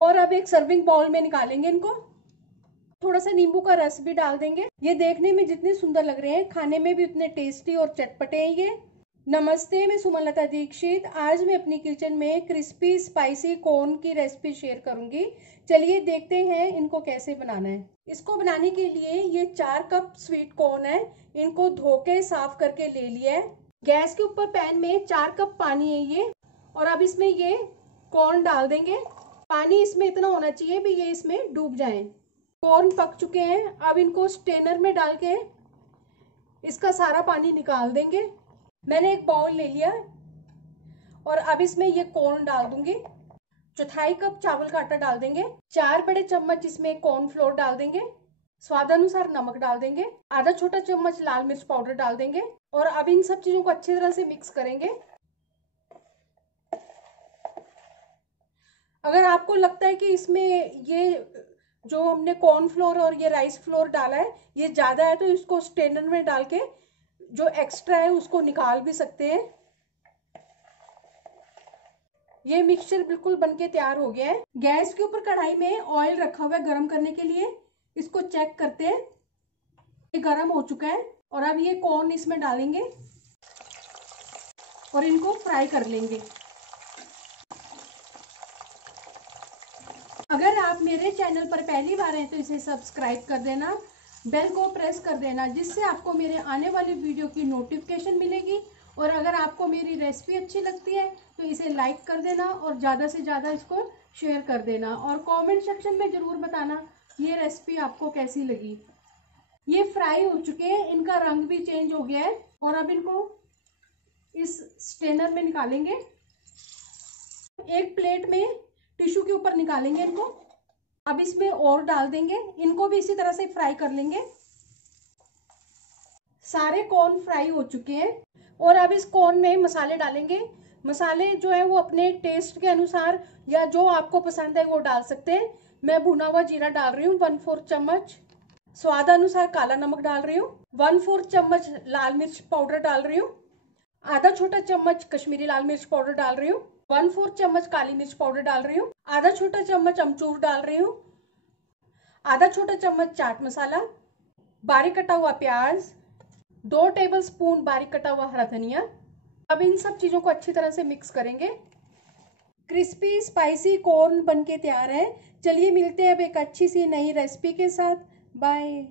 और अब एक सर्विंग बाउल में निकालेंगे इनको। थोड़ा सा नींबू का रस भी डाल देंगे। ये देखने में जितने सुंदर लग रहे हैं, खाने में भी उतने टेस्टी और चटपटे हैं ये। नमस्ते, मैं सुमलता दीक्षित। आज मैं अपनी किचन में क्रिस्पी स्पाइसी कॉर्न की रेसिपी शेयर करूंगी। चलिए देखते हैं इनको कैसे बनाना है। इसको बनाने के लिए ये 4 कप स्वीट कॉर्न है। इनको धो के साफ करके ले लिया है। गैस के ऊपर पैन में 4 कप पानी है ये, और अब इसमें ये कॉर्न डाल देंगे। पानी इसमें इतना होना चाहिए भी ये इसमें डूब जाए। कॉर्न पक चुके हैं। अब इनको स्ट्रेनर में डाल के इसका सारा पानी निकाल देंगे। मैंने एक बाउल ले लिया और अब इसमें ये कॉर्न डाल दूंगी। 1/4 कप चावल का आटा डाल देंगे। 4 बड़े चम्मच इसमें कॉर्नफ्लोर डाल देंगे। स्वादानुसार नमक डाल देंगे। आधा छोटा चम्मच लाल मिर्च पाउडर डाल देंगे। और अब इन सब चीजों को अच्छी तरह से मिक्स करेंगे। अगर आपको लगता है कि इसमें ये जो हमने कॉर्नफ्लोर और ये राइस फ्लोर डाला है ये ज्यादा है, तो इसको स्ट्रेनर में डाल के जो एक्स्ट्रा है उसको निकाल भी सकते हैं। ये मिक्सचर बिल्कुल बनके तैयार हो गया है। गैस के ऊपर कढ़ाई में ऑयल रखा हुआ है गर्म करने के लिए। इसको चेक करते हैं। ये गर्म हो चुका है और अब ये कॉर्न इसमें डालेंगे और इनको फ्राई कर लेंगे। अगर आप मेरे चैनल पर पहली बार हैं तो इसे सब्सक्राइब कर देना, बेल को प्रेस कर देना, जिससे आपको मेरे आने वाली वीडियो की नोटिफिकेशन मिलेगी। और अगर आपको मेरी रेसिपी अच्छी लगती है तो इसे लाइक कर देना और ज़्यादा से ज़्यादा इसको शेयर कर देना। और कमेंट सेक्शन में ज़रूर बताना ये रेसिपी आपको कैसी लगी। ये फ्राई हो चुके हैं, इनका रंग भी चेंज हो गया है। और अब इनको इस स्ट्रेनर में निकालेंगे। एक प्लेट में टिश्यू के ऊपर निकालेंगे इनको। अब इसमें और डाल देंगे। इनको भी इसी तरह से फ्राई कर लेंगे। सारे कॉर्न फ्राई हो चुके हैं और अब इस कॉर्न में मसाले डालेंगे। मसाले जो है वो अपने टेस्ट के अनुसार या जो आपको पसंद है वो डाल सकते हैं। मैं भुना हुआ जीरा डाल रही हूँ 1/4 चम्मच। स्वाद अनुसार काला नमक डाल रही हूँ। 1/4 चम्मच लाल मिर्च पाउडर डाल रही हूँ। आधा छोटा चम्मच कश्मीरी लाल मिर्च पाउडर डाल रही हूँ। 1/4 चम्मच काली मिर्च पाउडर डाल रही हूँ। आधा छोटा चम्मच अमचूर डाल रही हूँ। आधा छोटा चम्मच चाट मसाला, बारीक कटा हुआ प्याज, 2 टेबलस्पून बारीक कटा हुआ हरा धनिया। अब इन सब चीजों को अच्छी तरह से मिक्स करेंगे। क्रिस्पी स्पाइसी कॉर्न बनके तैयार है। चलिए मिलते हैं अब एक अच्छी सी नई रेसिपी के साथ। बाय।